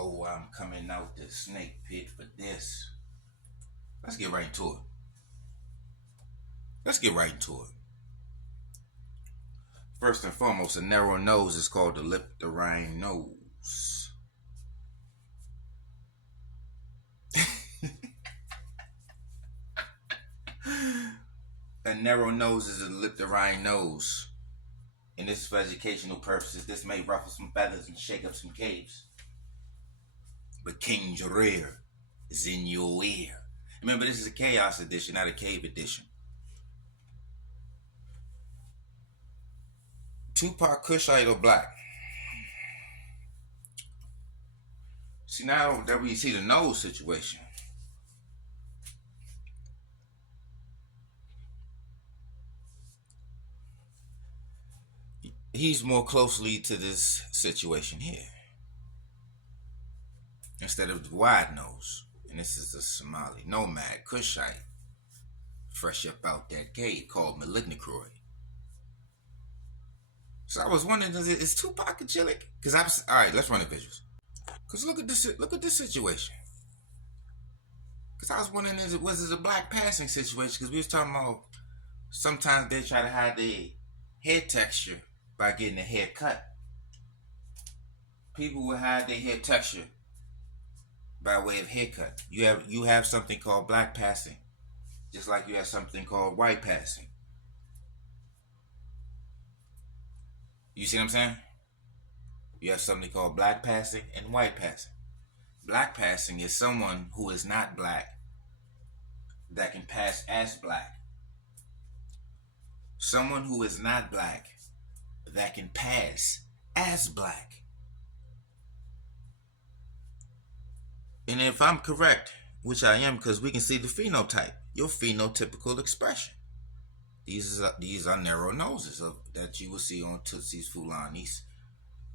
Oh, I'm coming out the snake pit for this. Let's get right into it. Let's get right into it. First and foremost, a narrow nose is called the leptorhine nose. A narrow nose is a leptorhine nose. And this is for educational purposes. This may ruffle some feathers and shake up some caves. But King Jareer is in your ear. Remember, this is a chaos edition, not a cave edition. Tupac, Kushite, or Black? See, now that we see the nose situation. He's more closely to this situation here. Instead of the wide nose. And this is a Somali nomad, Kushite. Fresh up out that cave called Malignacroid. So I was wondering, is Tupac Agilic? Because alright, let's run the visuals. Because look at this situation. Because I was wondering, was it a black passing situation? Because we was talking about sometimes they try to hide their hair texture by getting a haircut. People will hide their hair texture by way of haircut. You have something called black passing, just like you have something called white passing. You see what I'm saying? You have something called black passing and white passing. Black passing is someone who is not black that can pass as black. Someone who is not black that can pass as black. And if I'm correct, which I am, because we can see the phenotype, your phenotypical expression. These are narrow noses that you will see on Tutsis, Fulanis,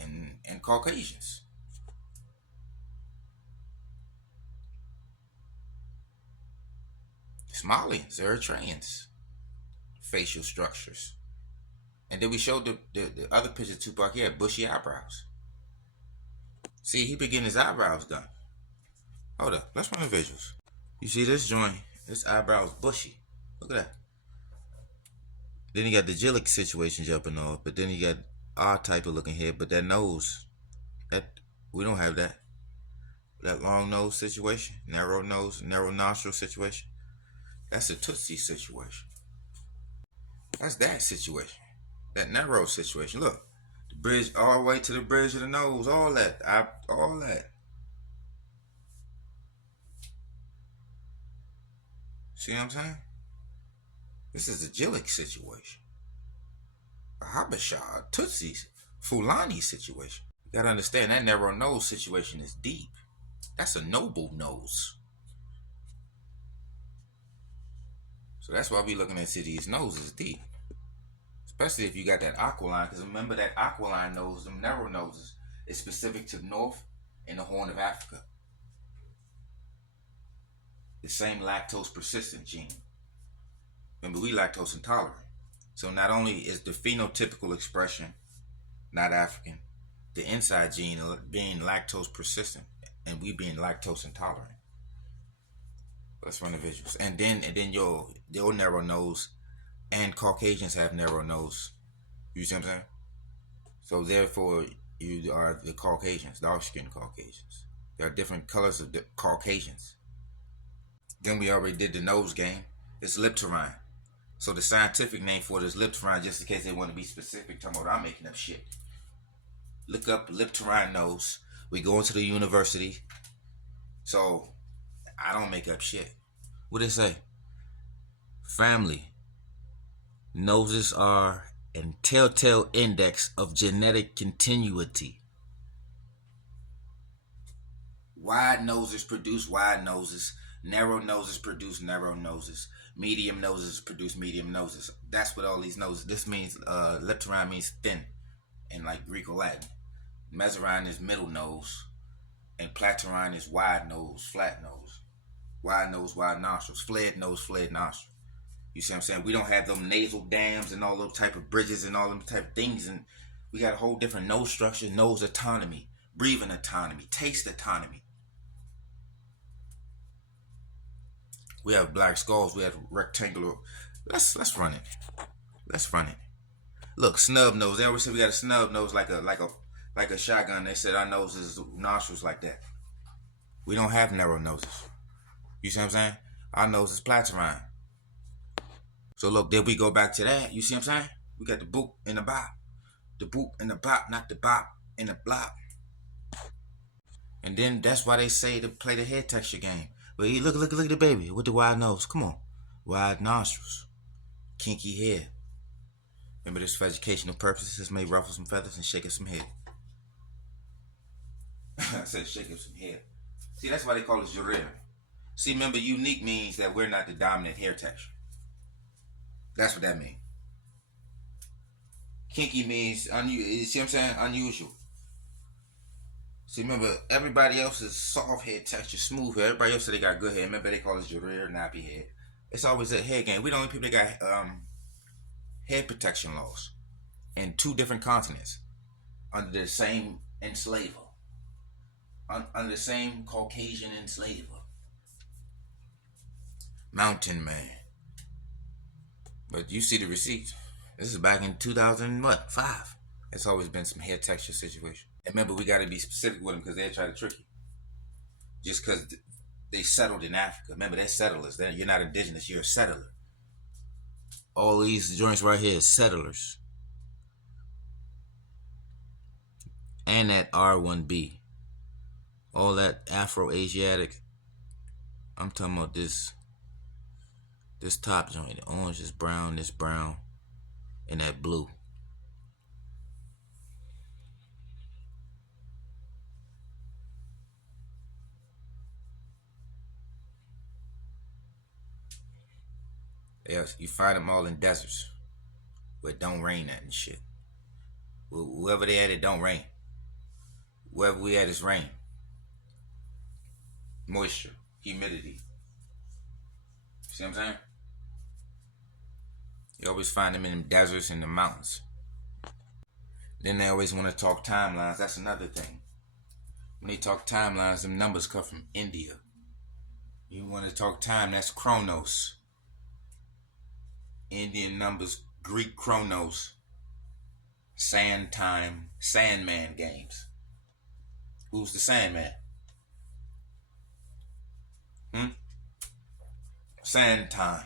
and Caucasians. Somalians, Eritreans, facial structures. And then we showed the other picture of Tupac. He had bushy eyebrows. See, he been getting his eyebrows done. Hold up, let's run the visuals. You see this joint? This eyebrow's bushy. Look at that. Then you got the Gillick situation jumping off, but then you got our type of looking head, but that nose, we don't have that. That long nose situation, narrow nose, narrow nostril situation. That's a Tootsie situation. That's that situation. That narrow situation. Look, the bridge all the way to the bridge of the nose, all that. See what I'm saying? This is a Gillick situation. A Habasha, Tootsie, Fulani situation. You gotta understand that narrow nose situation is deep. That's a noble nose. So that's why we looking at these noses deep. Especially if you got that aquiline, because remember that aquiline nose, them narrow noses, is specific to the North and the Horn of Africa. The same lactose persistent gene. Remember, we lactose intolerant. So not only is the phenotypical expression not African, the inside gene being lactose persistent, and we being lactose intolerant. Let's run the visuals. And then your narrow nose, and Caucasians have narrow nose. You see what I'm saying? So therefore, you are the Caucasians, dark-skinned Caucasians. There are different colors of the Caucasians. Then we already did the nose game. It's leptorhine. So the scientific name for it is leptorhine, just in case they want to be specific. Talking about I'm making up shit. Look up leptorhine nose. We go into the university. So I don't make up shit. What they say? Family. Noses are a telltale index of genetic continuity. Wide noses produce wide noses. Narrow noses produce narrow noses. Medium noses produce medium noses. That's what all these noses. This means leptorhine means thin, in like Greek or Latin. Mesorhine is middle nose, and platyrhine is wide nose, flat nose. Wide nose, wide nostrils. Flared nose, flared nostril. You see what I'm saying? We don't have them nasal dams and all those type of bridges and all them type of things, and we got a whole different nose structure, nose autonomy. breathing autonomy, taste autonomy. We have black skulls. We have rectangular. Let's run it. Let's run it. Look, snub nose. They always say we got a snub nose like a shotgun. They said our noses, nostrils like that. We don't have narrow noses. You see what I'm saying? Our nose is platyrine. So look, then we go back to that. You see what I'm saying? We got the boop and the bop. The boop and the bop, not the bop and the blop. And then that's why they say to play the head texture game. But look at the baby with the wide nose. Come on. Wide nostrils. Kinky hair. Remember this for educational purposes. This may ruffle some feathers and shake up some hair. I said shake up some hair. See, that's why they call it Jurir. See, remember, unique means that we're not the dominant hair texture. That's what that means. Kinky means, see what I'm saying? Unusual. See, remember, everybody else is soft hair texture, smooth hair. Everybody else said they got good hair. Remember, they call it Jurir, nappy hair. It's always a hair game. We the only people that got hair protection laws in 2 different continents under the same enslaver. Under the same Caucasian enslaver. Mountain Man. But you see the receipts. This is back in 2005. It's always been some hair texture situation. And remember, we got to be specific with them because they'll try to trick you. Just because they settled in Africa. Remember, they're settlers. You're not indigenous. You're a settler. All these joints right here is settlers. And that R1B. All that Afro-Asiatic. I'm talking about this top joint. The orange is brown, this brown, and that blue. You find them all in deserts where it don't rain at and shit. Whoever they at, it don't rain. Wherever we at, it's rain. Moisture, humidity. See what I'm saying? You always find them in the deserts and the mountains. Then they always want to talk timelines. That's another thing. When they talk timelines, them numbers come from India. You want to talk time, that's Chronos. Indian numbers, Greek Chronos. Sand time, Sandman games. Who's the Sandman? Sand time.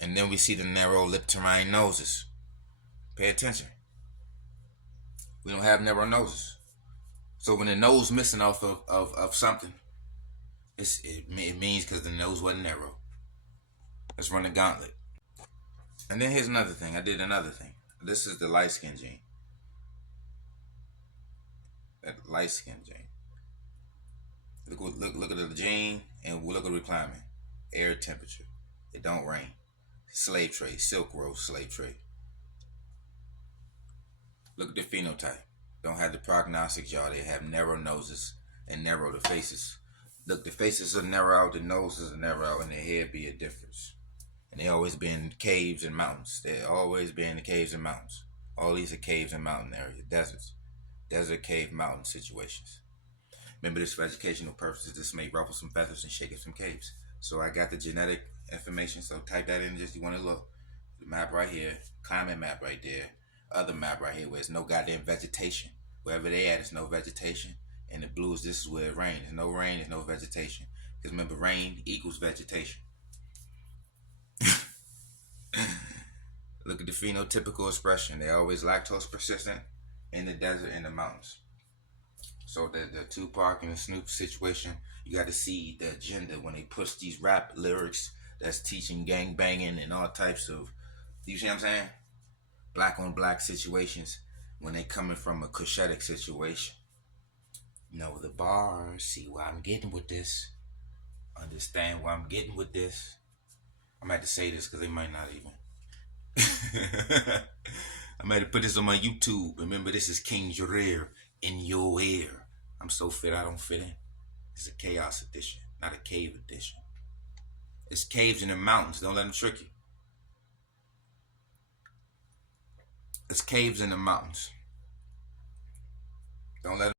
And then we see the narrow lip terrain noses. Pay attention. We don't have narrow noses. So when the nose missing off of something, it means because the nose wasn't narrow. Let's run the gauntlet. And then here's another thing. I did another thing. This is the light skin gene. That light skin gene. Look at the gene and look at the requirement. Air temperature. It don't rain. Slave trade. Silk Road slave trade. Look at the phenotype. Don't have the prognostics, y'all. They have narrow noses and narrow the faces. Look, the faces are narrow out, the noses are narrow out, and the hair be a difference. And they always be in caves and mountains. They always be in the caves and mountains. All these are caves and mountain areas, deserts. Desert, cave, mountain situations. Remember this for educational purposes. This may ruffle some feathers and shake up some caves. So I got the genetic information. So type that in just you want to look. The map right here. Climate map right there. Other map right here where there's no goddamn vegetation. Wherever they at, there's no vegetation. And the blues, this is where it rains. There's no rain, there's no vegetation. Because remember, rain equals vegetation. Look at the phenotypical expression. They're always lactose persistent in the desert and the mountains. So the Tupac and the Snoop situation, you got to see the agenda when they push these rap lyrics that's teaching gang banging and all types of, you see what I'm saying? Black on black situations when they coming from a Cushitic situation. Know the bars, see where I'm getting with this. Understand where I'm getting with this. I'm going to have to say this because they might not even. I'm going to put this on my YouTube. Remember, this is King Jurir in your ear. I'm so fit I don't fit in. It's a chaos edition, not a cave edition. It's caves in the mountains. Don't let them trick you. It's caves in the mountains. Don't let